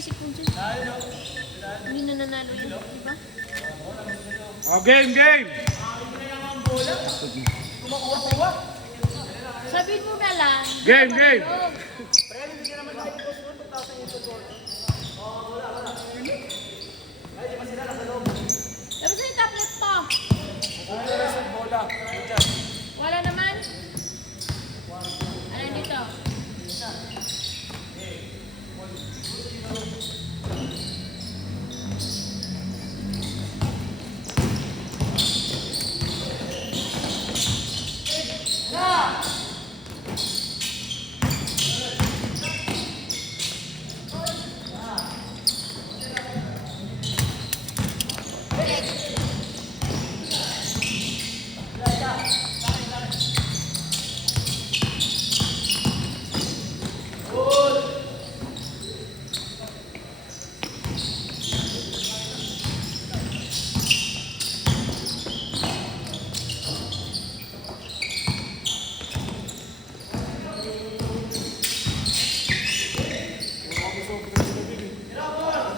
natali si Punche. Hindi na nanalo yun, di ba? Oh, game, game! Sabihin mo na lang. Game, game! Tapos na yung tablet to. Wala naman. Ano dito?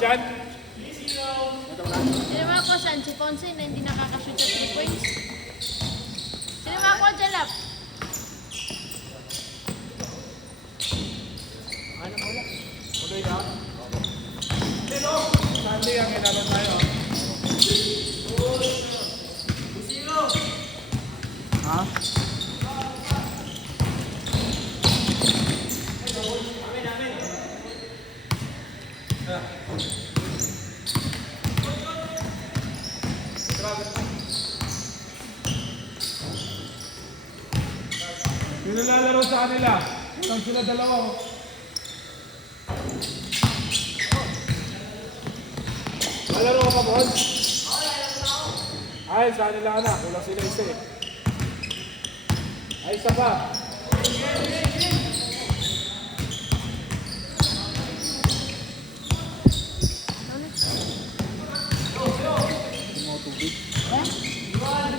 Diyan. Sinama ko saan? Si Ponce na hindi nakakashoot sa 3 points. Sinama ko dyan, Lap. Sunday ang kailangan tayo. Ha? Yung nalalaro sa kanila, walang sila dalawa. Lalaro ka pa, Bon? Ay, sa kanila anak, walang sila isa eh. Ay, isa pa.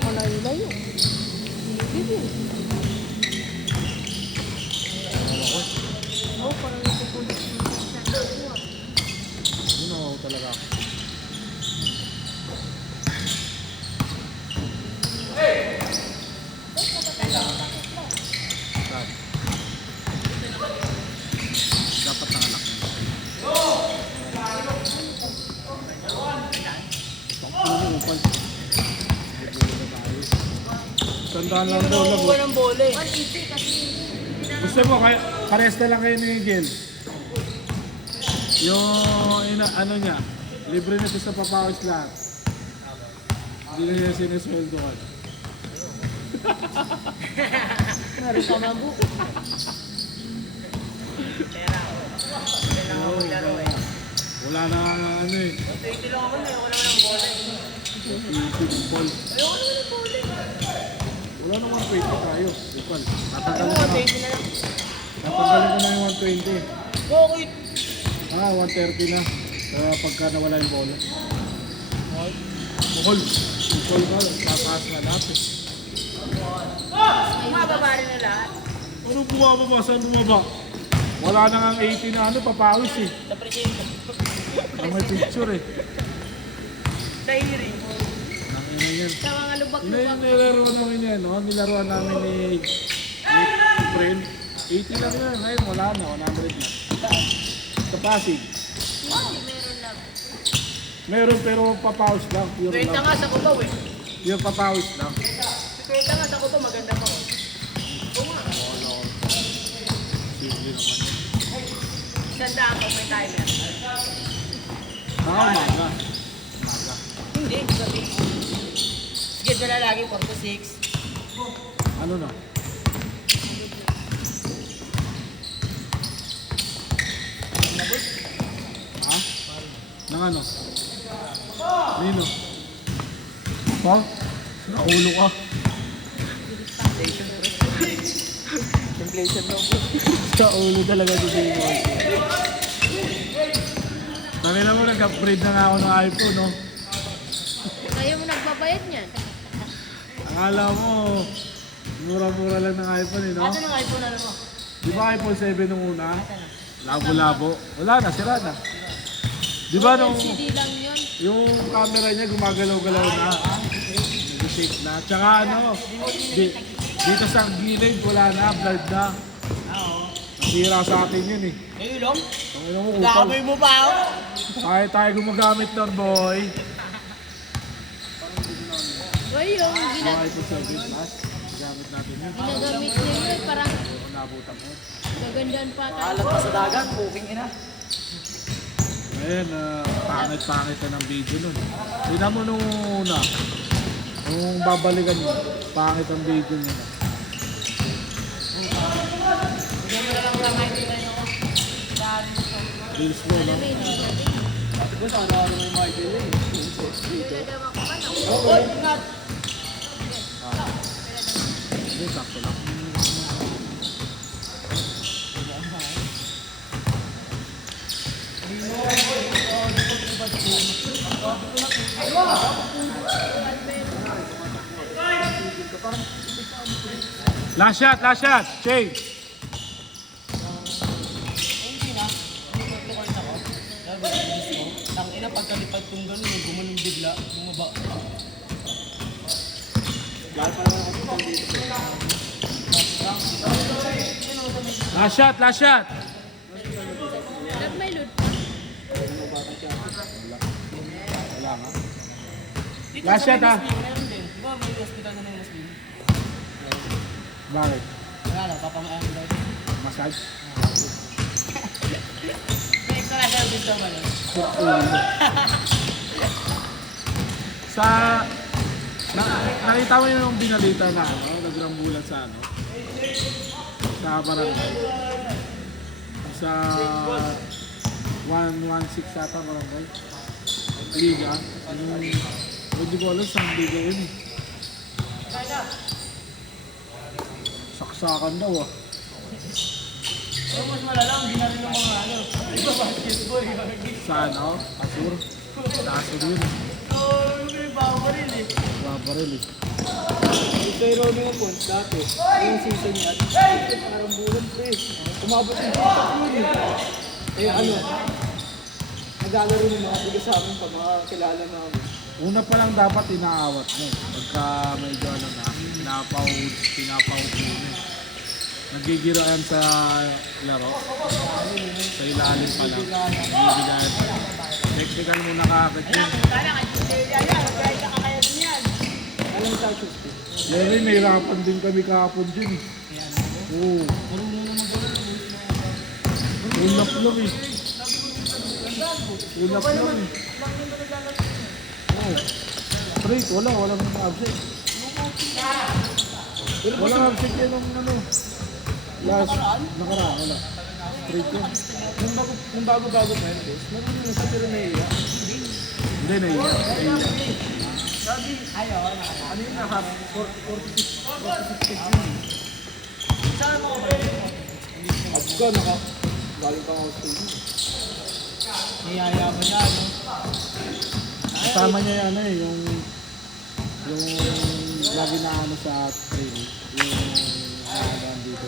Malayo-layo. Hindi. Oh, parang ito po. Yun ako talaga. Dapat nakalak mo. Tandaan lang daw lang. ng bola eh. 180 kasi Gusto mo, pares na lang kayo ni Gil. Yung ano niya, libre na siya sa papawis lahat. Hindi na niya sinesweldo ka. Meron ka mabu. Wala na ano eh. 20 lang ako na, wala ng bola eh. Ball. Ayoko naman ng bola eh. Wala naman 20 tayo. Ipal. Ano, Tatanggalin ko na. 20 na lang. Tatanggalin ko na yung 120. Bakit? 130 na. Kaya pagka nawala yung bola. Bukol. Bukol ka. Tataas na lahat eh. Mababa rin na lahat. Ano bumababa? Saan bumaba? Wala na nga 80 na ano, papawis eh. Sa presinto. Ang may picture eh. Sa hearing. Nangina yan. sa mga Yun lubak-lubak. na yung nilaruan namin yan, no? Nilaruan namin ni friend. 80 lang yan. Ngayon wala na, 100 na. Sa Pasig. Hindi meron lang. Meron pero papawis lang. Pure 20 lang. nga sa kubaw eh. Pure papawis lang. 20 nga sa kubaw, maganda pa ko. Simple naman yan. Sandaan ko may timer. Umaga. Hindi, gabi. Sige, doon na lagi 4 to 6. Ano na? Ha? Nang ano? Nino? Pa? Naulo ka. Inflation daw. Sa ulo talaga si Jaymon. Tangina mo, nag-upgrade na nga ako ng iPhone, no? Kayo mo nagbabayad niyan. Akala mo, mura-mura lang ng iPhone, eh, no? Ano ng iPhone ano mo? Di ba iPhone 7 nung una? Labo-labo. Wala na, sira na. Di ba nung LCD lang yun. yung camera niya gumagalaw-galaw na? Nag-shake na. Tsaka ano, dito sa gilid wala na, blurred na. Oo. Nasira sa atin yun eh. Kayo lang? Ang ina mo kupal. Laboy mo pa ako? Tayo gumagamit nun, boy. Boy, yung Mga ito 7 plus. Gamit natin yun. ginagamit niya yun, parang Kung nabutan mo. gagandaan pa tayo. Alat pa sa dagat, puking ina. Ngayon, pangit-pangit na ng video nun. Tignan mo nung una. Nung babalikan mo, pangit ang video nila. Reels mo, no? May hindi natin. Ito sana ako may Michael eh. Pinadawa ko pa na. Oo, ingat. Hindi, sakto lang. Last shot, change. Ang ina pagkalipad kong gano'n, yung gumanong bigla, bumaba. Last shot. Dapat may load pa. Wala nga. Last shot, ha? Meron din. Di ba may hospital na may Muslim? Bakit? Wala lang, papamayaan daw. Massage? May extra service naman yun. Sa nakita mo yung binalita na nagrambulan sa sa barangay. Sa 116 ata barangay. Liga. Hindi ko alam saan liga yun eh. Saksakan daw ah. Pero mas malala, hindi natin yung mga ano. Di ba basketball? Sa Asur. Sa Asur yun. Oo, yung may babaril eh. Babaril eh. Ito yung rolling ng points dati. Yung season niya. Parang buwan pre. Umabot yung pagkat yun eh. Eh ano, naglalaro ng mga bigas sa amin pag mga kilala namin. Una pa lang dapat inaawat mo. Pagka medyo pinapahod mo. Nagigiraan sa laro. Sa ilalim pa lang. Nagigilaan pa lang. Technical mo nakakit yun. Alam sa shoot. Larry, nahirapan din kami kahapon dyan eh. Oo. Ulap lang eh. Ulap lang eh. Oo. Straight, walang absent. Walang absent yan ng ano. Last, nakaraan, wala. Straight yan. Nung bago-bago pa yun, boss. Marunong na sa pero naiya. Hindi, naiya. Ayaw, ano yung nahap? 46 kids yun. Saan mo ba? At ko, galing pa ako sa inyo. Niyaya ba niya, no? Kasama niya yan eh, yung lagi na ano sa training. Yung dito.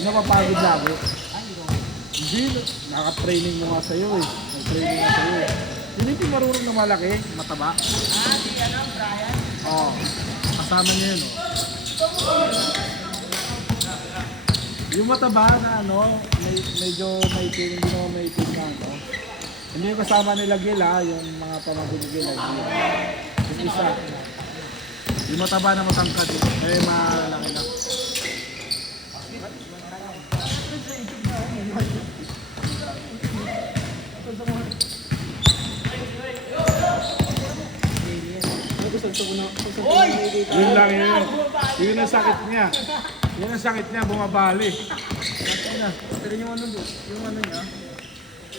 Yung napapagod lagi. Hindi, naka-training mo nga sa'yo eh. Nag-training nga sa'yo eh. Hindi marunong na malaki, mataba. Si ano, Brian? Oo. Kasama niya yun oh. Yung mataba na ano, medyo maitim, hindi naman maitim na ano. Hindi yung kasama nila Gila, yung mga pamangkin ni Gila. Yung isa. Yung mataba na matangkad, eh malaki lang. Yun lang yun. Yun ang sakit niya. Yun ang sakit niya, bumabali. Pero yung ano doon, yung ano niya,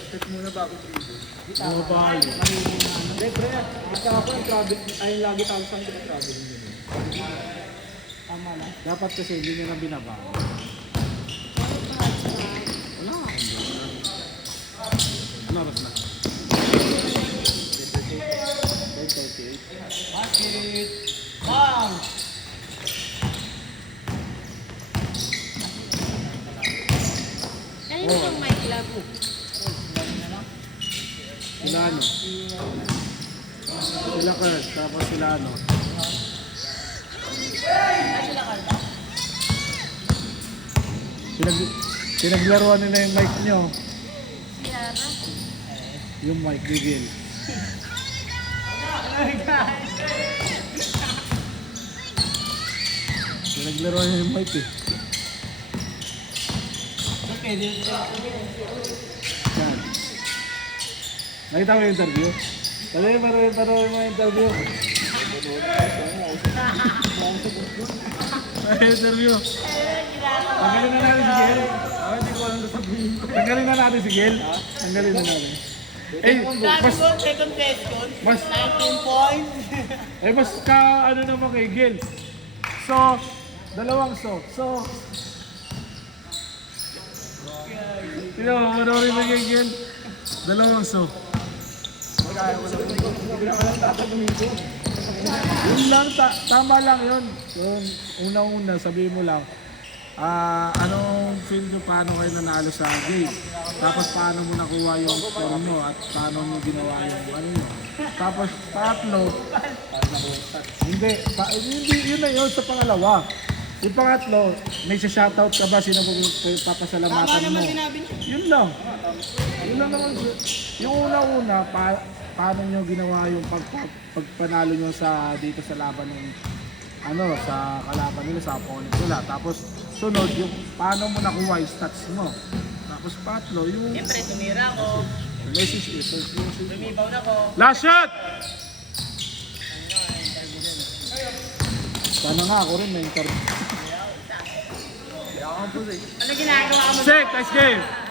check muna bago trigger. Bumabali. Hindi, pre, basta ako yung travel, ay lagi tawag sa akin travel. Tama na. Dapat kasi hindi niya na binabali. Wala. Ano oras na? 8:38. Basket! Bang! Ano yung mic lab? Sila ano? Sila Kurt, tapos sila ano? Pinaglaruan nila yung mic nyo. Siyara. Yung mic, Gigil. Pinaglaruan nila yung mic eh. Yan. Nakita mo yung interview? Paano mo yung interview? Ay, interview. Tanggalin na natin si Gil. Hindi ko alam na sabihin ko. Tanggalin na natin si Gil. Tanggalin na natin. Eh, mas, Second question. mas, 19 points. mas ka, ano naman kay Gil. So, dalawang so. Tignan mo, manoorin mo kay Gil. Dalawang so. Yun lang, tama lang yun. Yun, unang-una, sabihin mo lang, anong feel nyo, paano kayo nanalo sa game? Tapos paano mo nakuha yung score mo at paano mo ginawa yung ano nyo? Tapos tatlo, hindi, yun na yun sa pangalawa. Yung pangatlo, may shoutout ka ba? Sino mo papasalamatan mo? Yun lang. Yun lang naman. Yung una-una, paano nyo ginawa yung pagpanalo nyo sa dito sa laban ng ano, sa kalaban nila, sa opponent nila. Tapos sunod, yung paano mo nakuha yung stats mo. Tapos patlo, yung Siyempre, tumira ako. message is Lumibaw na ako. last shot! Sana nga ako rin may interview. Ano ginagawa mo? Check, nice game!